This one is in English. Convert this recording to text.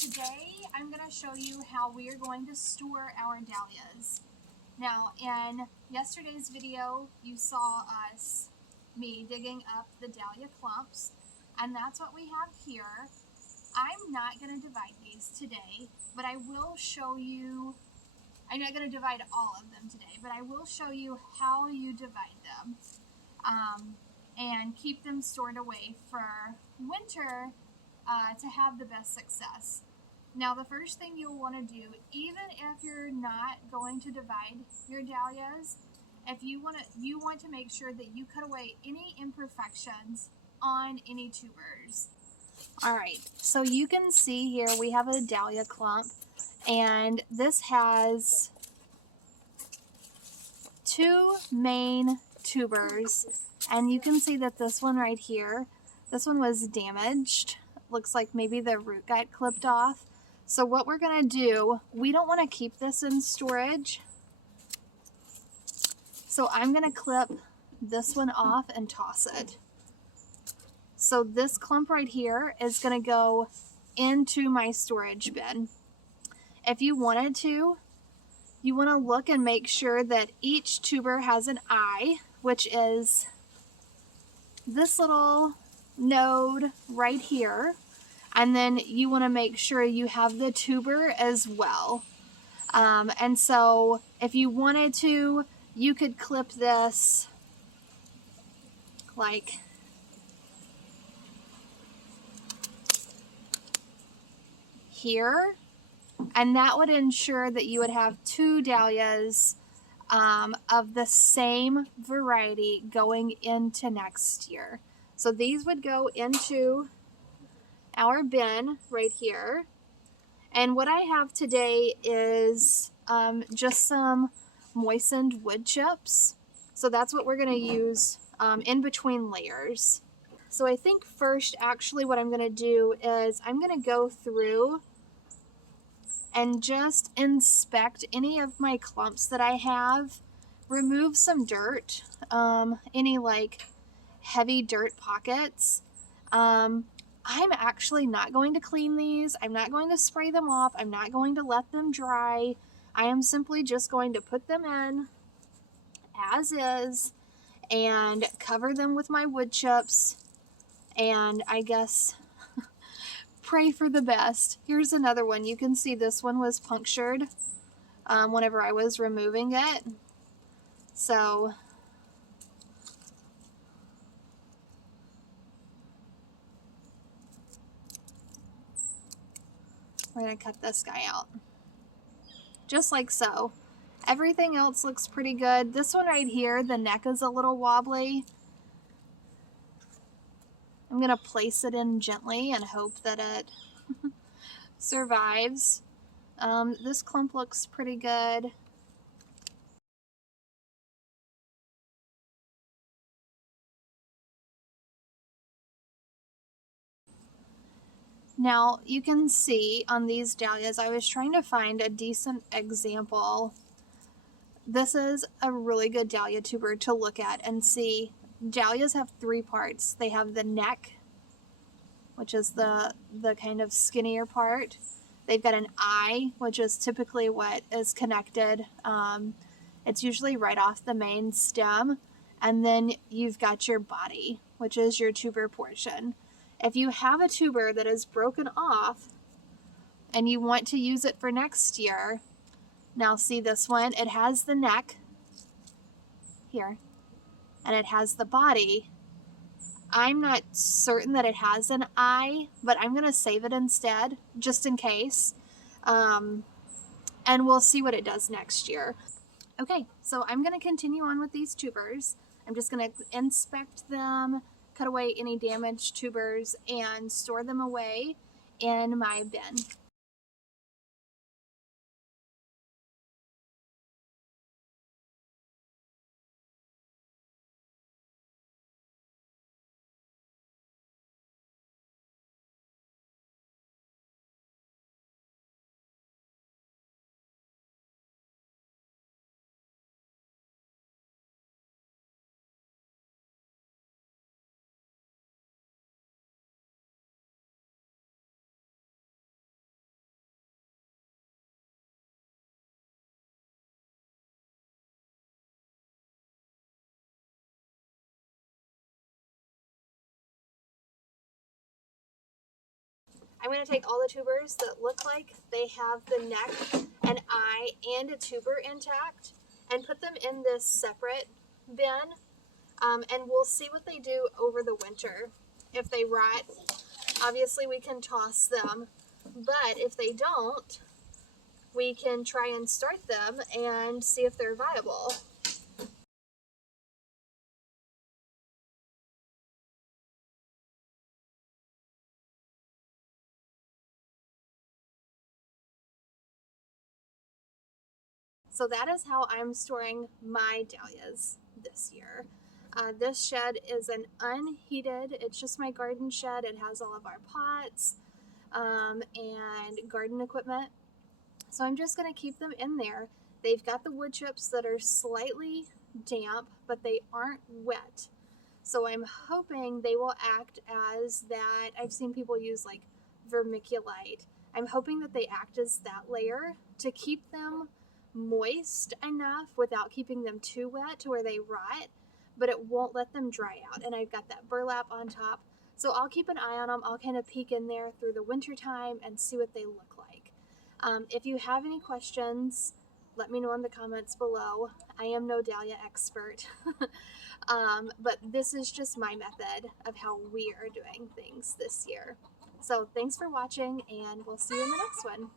today I'm going to show you how we are going to store our dahlias. Now, in yesterday's video, you saw me digging up the dahlia clumps, and that's what we have here. I'm not going to divide these today, but I will show you, I'm not going to divide all of them today, but I will show you how you divide them and keep them stored away for winter to have the best success. Now, the first thing you'll want to do, even if you're not going to divide your dahlias, if you want to make sure that you cut away any imperfections on any tubers. All right, so you can see here we have a dahlia clump, and this has two main tubers, and you can see that this one right here, this one was damaged. Looks like maybe the root got clipped off. So what we're going to do, we don't want to keep this in storage. So I'm going to clip this one off and toss it. So this clump right here is going to go into my storage bin. If you wanted to, you want to look and make sure that each tuber has an eye, which is this little node right here. And then you want to make sure you have the tuber as well. And so if you wanted to, you could clip this like here, and that would ensure that you would have two dahlias of the same variety going into next year. So these would go into our bin right here. And what I have today is just some moistened wood chips. So that's what we're going to use in between layers. So I think first, actually, what I'm going to do is I'm going to go through and just inspect any of my clumps that I have, remove some dirt, any like heavy dirt pockets. I'm actually not going to clean these. I'm not going to spray them off. I'm not going to let them dry. I am simply just going to put them in as is and cover them with my wood chips, and I guess pray for the best. Here's another one. You can see this one was punctured whenever I was removing it. So we're going to cut this guy out. Just like so. Everything else looks pretty good. This one right here, the neck is a little wobbly. I'm going to place it in gently and hope that it survives. This clump looks pretty good. Now, you can see on these dahlias, I was trying to find a decent example. This is a really good dahlia tuber to look at and see. Dahlias have three parts. They have the neck, which is the kind of skinnier part. They've got an eye, which is typically what is connected. It's usually right off the main stem. And then you've got your body, which is your tuber portion. If you have a tuber that is broken off and you want to use it for next year, now see this one, it has the neck here and it has the body. I'm not certain that it has an eye, but I'm going to save it instead, just in case. And we'll see what it does next year. Okay, so I'm going to continue on with these tubers. I'm just going to inspect them, cut away any damaged tubers, and store them away in my bin. I'm going to take all the tubers that look like they have the neck, an eye, and a tuber intact and put them in this separate bin, and we'll see what they do over the winter. If they rot, obviously we can toss them, but if they don't, we can try and start them and see if they're viable. So that is how I'm storing my dahlias this year. This shed is an unheated, it's just my garden shed. It has all of our pots and garden equipment. So I'm just going to keep them in there. They've got the wood chips that are slightly damp, but they aren't wet. So I'm hoping they will act as that. I've seen people use like vermiculite. I'm hoping that they act as that layer to keep them moist enough without keeping them too wet to where they rot, but it won't let them dry out. And I've got that burlap on top. So I'll keep an eye on them. I'll kind of peek in there through the winter time and see what they look like. If you have any questions, let me know in the comments below. I am no dahlia expert, but this is just my method of how we are doing things this year. So thanks for watching, and we'll see you in the next one.